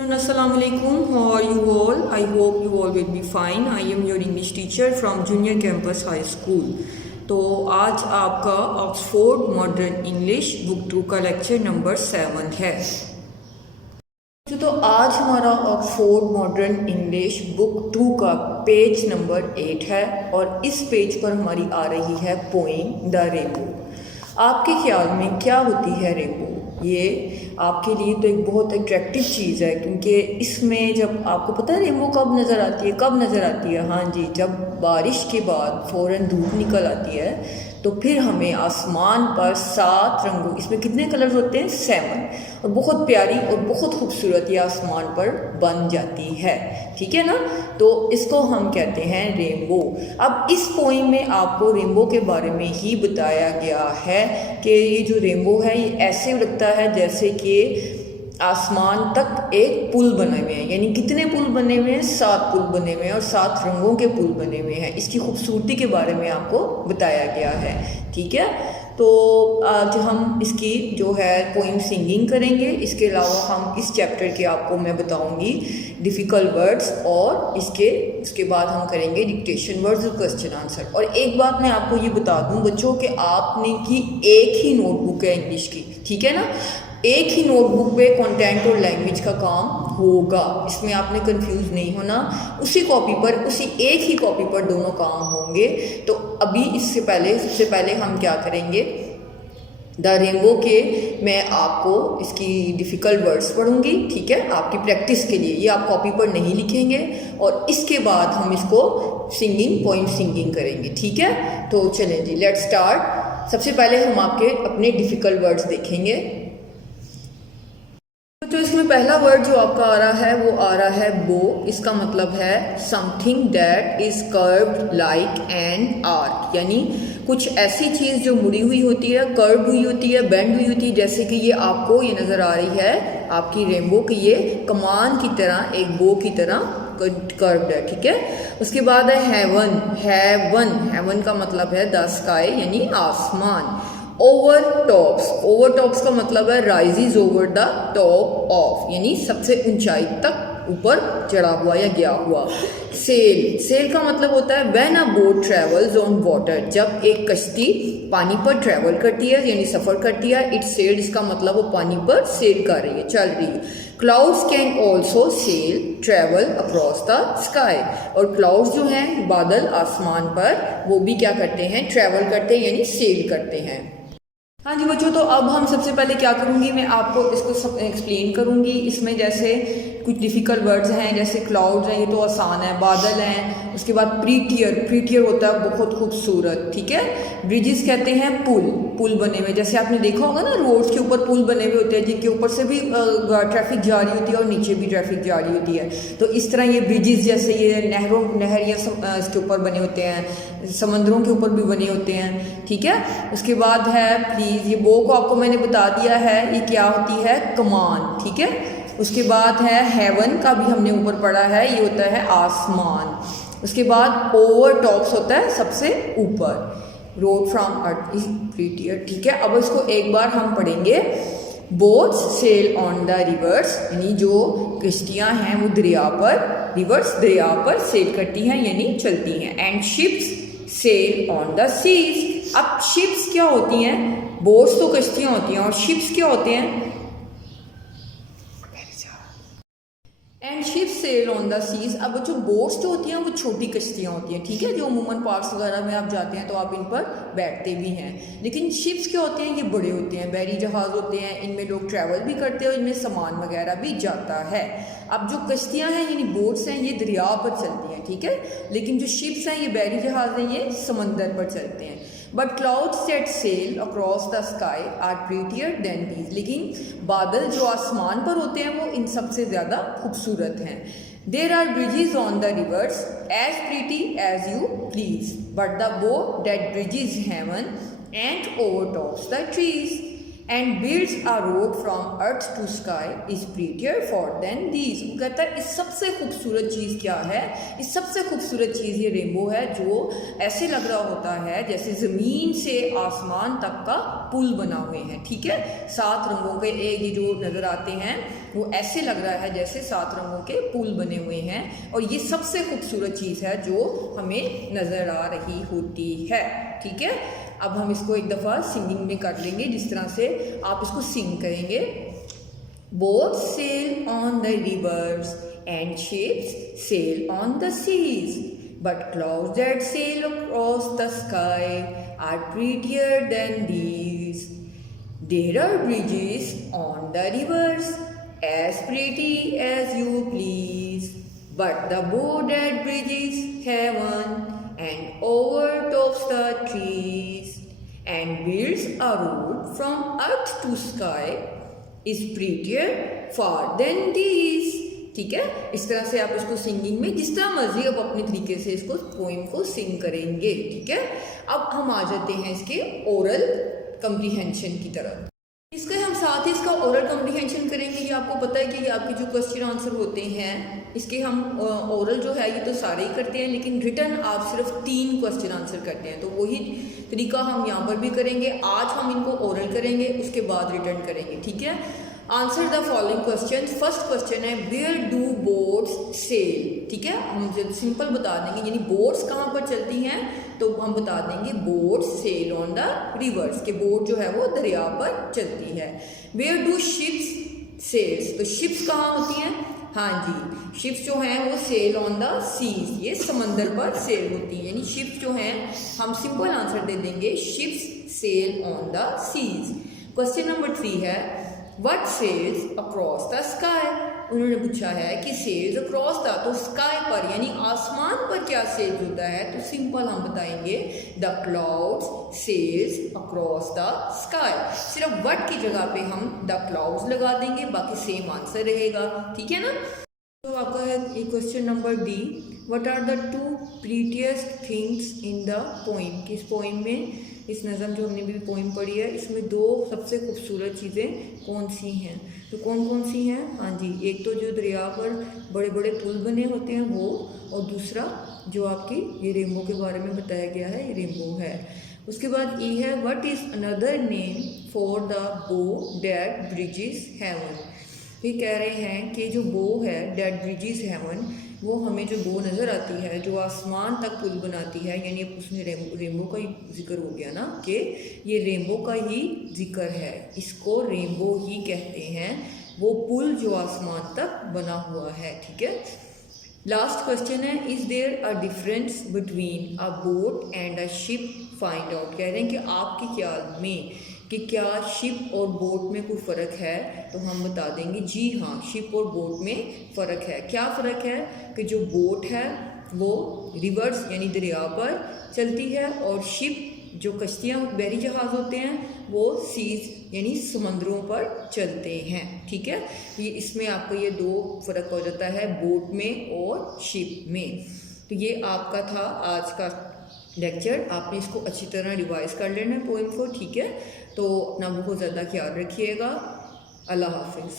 Assalamu alaikum. How are you all? I hope you all will be fine. I am your English teacher from Junior Campus High School. तो आज आपका Oxford modern English book 2 का lecture number 7 है। तो आज हमारा Oxford modern English book 2 का page number 8 है और इस पेज पर हमारी आ रही है पोइम द रेनबो। आपके ख्याल में क्या होती है रेनबो? ये आपके लिए तो एक बहुत अट्रैक्टिव चीज़ है, क्योंकि इसमें जब आपको पता है रेनबो कब नज़र आती है, कब नज़र आती है? हाँ जी, जब बारिश के बाद फ़ौरन धूप निकल आती है तो फिर हमें आसमान पर 7 रंगों, इसमें कितने कलर्स होते हैं? 7, और बहुत प्यारी और बहुत खूबसूरत ये आसमान पर बन जाती है। ठीक है ना? तो इसको हम कहते हैं रेनबो। अब इस पोइम में आपको रेनबो के बारे में ही बताया गया है कि ये जो रेनबो है ये ऐसे लगता है जैसे कि आसमान तक एक पुल बने हुए हैं। यानी कितने पुल बने हुए हैं? 7 पुल बने हुए हैं और 7 रंगों के पुल बने हुए हैं। इसकी खूबसूरती के बारे में आपको बताया गया है। ठीक है, तो आज हम इसकी जो है पोइम सिंगिंग करेंगे। इसके अलावा हम इस चैप्टर के आपको मैं बताऊंगी डिफ़िकल्ट वर्ड्स, और इसके बाद हम करेंगे डिक्टेशन वर्ड्स और क्वेश्चन आंसर। और एक बात मैं आपको ये बता दूं बच्चों कि आपने की एक ही नोटबुक है इंग्लिश की। ठीक है ना? एक ही नोटबुक पे कंटेंट और लैंग्वेज का काम होगा, इसमें आपने कंफ्यूज नहीं होना। उसी कॉपी पर, उसी एक ही कॉपी पर दोनों काम होंगे। तो अभी सबसे पहले हम क्या करेंगे, द रेनबो के मैं आपको इसकी डिफ़िकल्ट वर्ड्स पढ़ूंगी। ठीक है, आपकी प्रैक्टिस के लिए। ये आप कॉपी पर नहीं लिखेंगे और इसके बाद हम इसको पोइम सिंगिंग करेंगे। ठीक है, तो चलें जी, लेट्स स्टार्ट। सबसे पहले हम आपके अपने डिफ़िकल्ट वर्ड्स देखेंगे। तो इसमें पहला वर्ड जो आपका आ रहा है वो आ रहा है बो। इसका मतलब है something that is curved like an arc, यानी कुछ ऐसी चीज़ जो मुड़ी हुई होती है, कर्व हुई होती है, बेंड हुई होती है। जैसे कि ये आपको ये नज़र आ रही है आपकी रेनबो की ये कमान की तरह, एक बो की तरह कर्व्ड है। ठीक है, उसके बाद है हेवन। हेवन का मतलब है द स्काई, यानी आसमान। ओवर टॉप्स का मतलब है rises over the top of, यानी सबसे ऊंचाई तक ऊपर चढ़ा हुआ या गया हुआ। सेल का मतलब होता है when a boat travels on water, जब एक कश्ती पानी पर ट्रेवल करती है यानी सफर करती है। इट सेल्ड, इसका मतलब वो पानी पर सेल कर रही है, चल रही है। Clouds can also sail travel across the sky, और क्लाउड्स जो हैं बादल आसमान पर, वो भी क्या करते हैं? ट्रेवल करते हैं यानी सेल करते हैं। हाँ जी बच्चों, तो अब हम सबसे पहले क्या करूँगी, मैं आपको इसको सब एक्सप्लेन करूँगी। इसमें जैसे कुछ डिफ़िकल्ट वर्ड्स हैं, जैसे क्लाउड्स हैं, ये तो आसान है। बादल हैं, उसके बाद प्रीटियर होता है बहुत खूबसूरत। ठीक है, ब्रिजेस कहते हैं पुल बने हुए। जैसे आपने देखा होगा ना, रोड्स के ऊपर पुल बने हुए होते हैं जिनके ऊपर से भी ट्रैफिक जा रही होती है और नीचे भी ट्रैफिक जा रही होती है। तो इस तरह ये ब्रिजेस, जैसे ये नहर या इसके ऊपर बने होते हैं, समंदरों के ऊपर भी बने होते हैं। ठीक है, उसके बाद है प्लीज़, ये बो को आपको मैंने बता दिया है, ये क्या होती है? कमान। ठीक है, उसके बाद है हेवन का भी हमने ऊपर पढ़ा है, ये होता है आसमान। उसके बाद ओवर टॉप्स होता है सबसे ऊपर। Road from earth is prettier. ठीक है, अब इसको एक बार हम पढ़ेंगे। Boats sail on the rivers, यानी जो कश्तियाँ हैं वो दरिया पर सेल करती हैं यानी चलती हैं। And ships sail on the seas. अब शिप्स क्या होती हैं? बोट्स तो कश्तियाँ होती हैं, और शिप्स क्या होते हैं? And ships sail on the seas. अब जो बोट्स जो होती हैं वो छोटी कश्तियाँ होती हैं। ठीक है, जो अमूमन पार्क्स वगैरह में आप जाते हैं तो आप इन पर बैठते भी हैं। लेकिन शिप्स क्या होते हैं? ये बड़े होते हैं, बहरी जहाज़ होते हैं, इनमें लोग ट्रैवल भी करते हैं और इनमें सामान वगैरह भी जाता है। अब जो कश्तियाँ हैं यानी बोट्स हैं, ये दरिया पर चलती हैं। ठीक है, लेकिन जो शिप्स हैं, ये बहरी जहाज़ हैं, ये समंदर पर चलते हैं। But clouds set sail across the sky are prettier than these. लेकिन बादल जो आसमान पर होते हैं वो इन सबसे ज़्यादा खूबसूरत हैं। There are bridges on the rivers as pretty as you please, but the bow that bridges heaven and overtops the trees. And builds a road from earth to sky is prettier for than these. वो कहता है इस सबसे खूबसूरत चीज़ क्या है, इस सबसे खूबसूरत चीज़ ये रेनबो है जो ऐसे लग रहा होता है जैसे ज़मीन से आसमान तक का पुल बना हुए हैं। ठीक है, 7 रंगों के एक ये जो नज़र आते हैं वो ऐसे लग रहा है जैसे 7 रंगों के पुल बने हुए हैं, और ये सबसे खूबसूरत चीज़ है जो हमें नज़र आ रही होती है। ठीक है, अब हम इसको एक दफ़ा सिंगिंग में कर लेंगे, जिस तरह से आप इसको सिंग करेंगे। Boats sail on the rivers and ships sail on the seas, but clouds that sail across the sky are prettier than these. There are bridges on the rivers as pretty as you please, but the boat that bridges heaven and overtops the trees and builds a road from earth to sky is prettier far than these। ठीक है, इस तरह से आप इसको singing में जिस तरह मर्जी आप अपने तरीके से इसको पोइम को सिंग करेंगे। ठीक है, अब हम आ जाते हैं इसके ओरल कम्प्रीहेंशन की तरफ। इसके हम साथ ही इसका ओरल कम्प्रीहेंशन करेंगे। ये आपको पता है कि ये आपके जो क्वेश्चन आंसर होते हैं इसके हम ओरल जो है ये तो सारे ही करते हैं, लेकिन रिटर्न आप सिर्फ 3 क्वेश्चन आंसर करते हैं। तो वही तरीका हम यहाँ पर भी करेंगे। आज हम इनको ओरल करेंगे, उसके बाद रिटर्न करेंगे। ठीक है, answer the following question. First question है वेयर डू बोट्स सेल। ठीक है, हम जब सिंपल बता देंगे, यानी बोट्स कहाँ पर चलती हैं, तो हम बता देंगे boats sail on the rivers, के बोट जो है वो दरिया पर चलती है। वेयर डू शिप्स सेल्स, तो शिप्स कहाँ होती हैं, हाँ जी, शिप्स जो हैं वो सेल ऑन द सीज, ये समंदर पर सेल होती हैं। यानी शिप्स जो हैं हम सिंपल आंसर दे देंगे ships sail on the seas. Question number 3 है what sails across the sky. उन्होंने पूछा है कि सेल्स अक्रॉस द, तो स्काई पर यानी आसमान पर क्या सेल्स होता है, तो सिंपल हम बताएंगे the clouds sails across the sky. सिर्फ व्हाट की जगह पे हम द क्लाउड्स लगा देंगे, बाकी सेम आंसर रहेगा। ठीक है ना। तो आपका है ये question number D, what are the 2 prettiest things in the poem. किस पोइम में, इस नज़म जो हमने भी पोइम पढ़ी है इसमें 2 सबसे खूबसूरत चीज़ें कौन सी हैं, तो कौन कौन सी हैं, हाँ जी, एक तो जो दरिया पर बड़े बड़े पुल बने होते हैं वो, और दूसरा जो आपकी ये रेनबो के बारे में बताया गया है, ये रेनबो है। उसके बाद ये है what is another name for the बो दैट ब्रिजेस हेवन। ये कह रहे हैं कि जो बो है दैट ब्रिजेस हेवन, वो हमें जो बो नज़र आती है जो आसमान तक पुल बनाती है, यानी उसमें रेनबो का ही जिक्र हो गया ना, कि ये रेनबो का ही जिक्र है, इसको रेनबो ही कहते हैं, वो पुल जो आसमान तक बना हुआ है। ठीक है, लास्ट क्वेश्चन है is there a difference between a boat and a ship, find out. कह रहे हैं कि आपके ख्याल में कि क्या शिप और बोट में कोई फ़र्क है, तो हम बता देंगे जी हाँ, शिप और बोट में फ़र्क है। क्या फ़र्क है कि जो बोट है वो रिवर्स यानी दरिया पर चलती है, और शिप जो कश्तियाँ बहरी जहाज़ होते हैं वो सीज यानी समंदरों पर चलते हैं। ठीक है, ये इसमें आपको ये 2 फ़र्क हो जाता है बोट में और शिप में। तो ये आपका था आज का लेक्चर, आपने इसको अच्छी तरह रिवाइज कर लेना है पोएम को। ठीक है, तो अपना बहुत ज़्यादा ख्याल रखिएगा। अल्लाह हाफिज़।